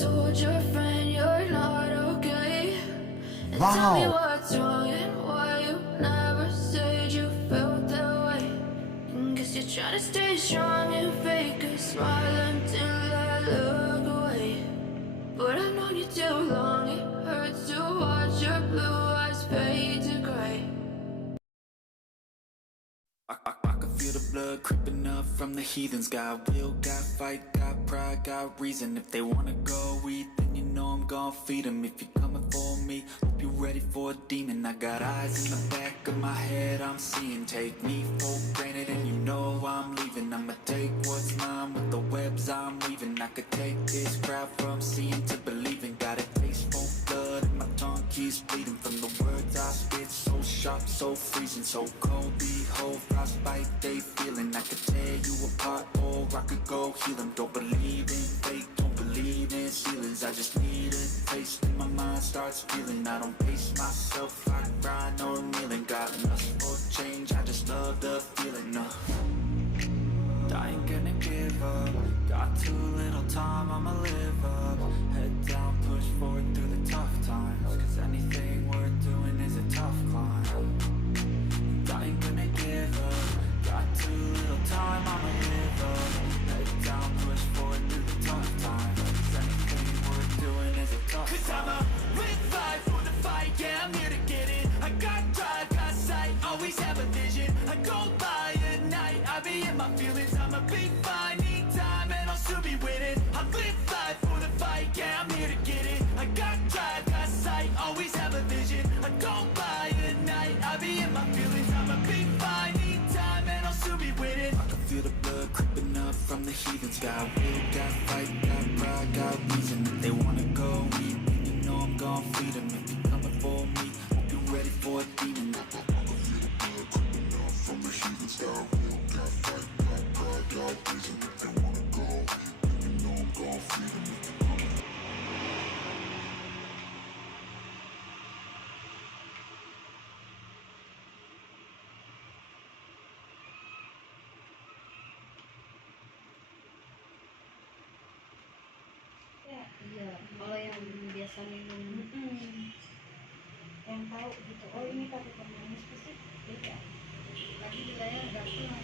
told your friend you're not okay. And Wow. tell me what's wrong and why you never said you felt that way. And guess you're trying to stay strong and fake a smile until I look away. But I've known you too long, it hurts to watch your blue eyes fade to gray. I can feel the blood creeping up from the heathens. Got will, got fight, got pride, got reason. If they wanna go eat, then you know I'm gon' feed them. If you're coming for me, hope you're ready for a demon. I got eyes in the back of my head, I'm seeing. Take me for granted and you know I'm leaving. I'ma take what's mine with the webs I'm weaving. I could take this crowd from seeing to believing. Got a taste for blood and my tongue keeps bleeding. From the words I spit, so sharp, so freezing, so cold. Behold, frostbite they feeling. I could tear you apart or I could go heal them. Don't believe in fate, don't believe in ceilings. I just need a taste and my mind starts feeling. I don't pace myself, I grind or kneeling. Got lust for change, I just love the feeling. I ain't gonna give up. Got too little time, I'ma live up. Head down, push forward through the tough times. Cause anything worth doing is a tough climb. I ain't gonna give up. Got too little time, I'ma live up. Head down, push forward through the tough times. Cause anything worth doing is a tough climb. Cause I'ma live life for the fight, yeah, I'm here to get it. I got drive, got sight, always have a vision. I go by at night, I be in my feelings. I'm a big fine, need time, and I'll soon be winning. I live life for the fight, yeah, I'm here to get it. I got drive, got sight, always have a vision. I go by at night, I be in my feelings. I'm a big fine, need time, and I'll soon be winning. I can feel the blood creeping up from the heathens. Got will, got fight, got pride, got reason. If they wanna go eat, then you know I'm gon' feed them. If you're coming for me, hope you're ready for a demon. I can feel the blood creeping up from the heathens. Got will, got fight, got pride, got reason. If they wanna go eat, then you know I'm gon' feed them. If you're coming Iya, kalau yang biasa minum yang tahu gitu, oh ini kata manis pasti beda. Lagi bilangnya agak kurang.